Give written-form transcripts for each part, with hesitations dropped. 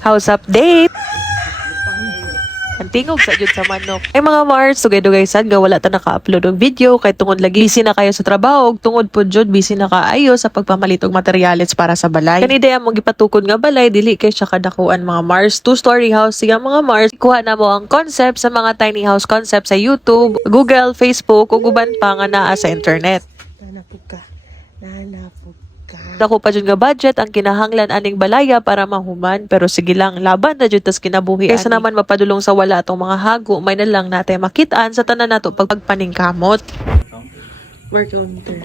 House update! Ang tingog sa jud sa manok. Ay mga Mars, dugay-dugay sad nga wala ta naka-upload og video kay tungod lagi busy na kayo sa trabaho ug tungod po jud busy na kaayo sa pagpamalit og materyales para sa balay. Kani day mo gipatukod nga balay dili kay siya kadakuan mga Mars. 2-story house siya mga Mars. Kuha na mo ang concept sa mga tiny house concept sa YouTube, Google, Facebook ug uban pa nga naa sa internet. Nanapog ka. Dako pa jud nga budget ang kinahanglan aning balaya para mahuman, pero sige lang laban na jud tas kinabuhi kaysa naman mapadulong sa wala atong mga hago, may na lang natin makitaan sa tanan nato pagpaningkamot. Work counter.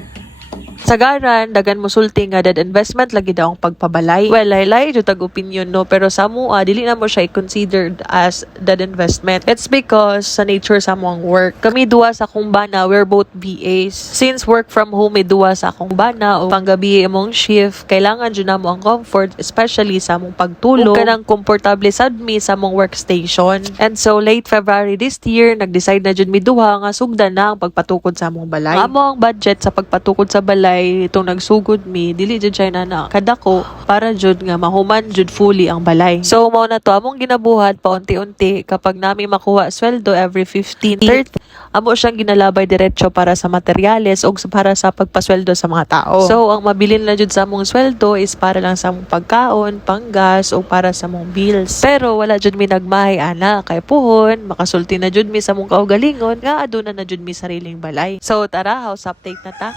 Sagaran, dagan mo sulti nga dead investment lagi daw ang pagpabalay. Well, laylay, jud tag opinion no, pero sa mua, dili na mo siya considered as dead investment. It's because sa nature sa mo ang work. Kami duwa sa akong bana, we're both BAs. Since work from home, may duwa sa akong bana o panggabi imong shift, kailangan jud na mo ang comfort, especially sa mong pagtulog. Kung kanang komportable sad mi sa mong workstation. And so, late February this year, nag-decide na jud mi duha nga sugdan na ang pagpatukod sa mong balay. Amo ang budget sa pagpatukod sa balay itong nagsugod mi, dili jud siya na kadako para jud nga mahuman jud fully ang balay. So mao na to among ginabuhat paunti-unti kapag nami makuha sweldo every 15, 30, amo siyang ginalabay diretso para sa materyales o para sa pagpasweldo sa mga tao. So ang mabilin na jud sa among sweldo is para lang sa among pagkaon, panggas o para sa among bills. Pero wala jud mi nagmahay ana kay puhon, makasulti na jud mi sa among kaugalingon nga aduna na jud mi sariling balay. So tara, house update na ta.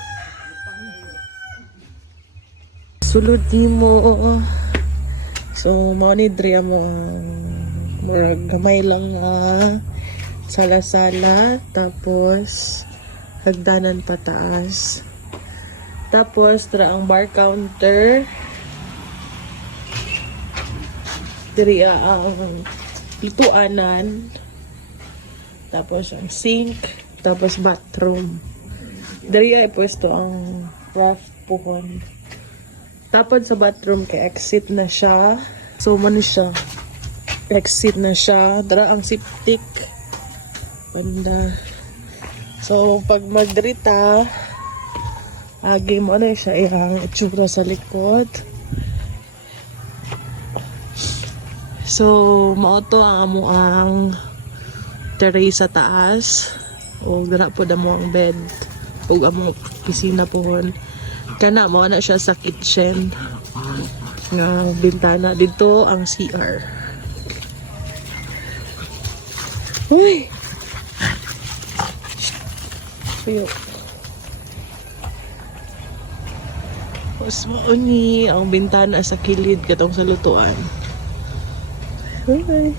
Sulod mo. So, mao ni Dre mo murag gamay lang sala-sala. Tapos, hagdanan pataas. Tapos, tra ang bar counter. Dre ang lutuanan. Tapos, ang sink. Tapos, bathroom. Dre ay pwesto ang ref puhon. Tapos sa bathroom kay exit na siya. So man siya. Exit na siya. Dara ang septic. Banda. So pag magdrita, agi mo na siya ang itsura sa likod. So mao to ang amo ang terrace sa taas. O dara po mo ang bed. O amo kusina pohon. Kana mo na siya sa kitchen nga bintana dito ang CR. Uy. Puyo. Mas mauni ang bintana sa kilid katong sa lutuan. Uy.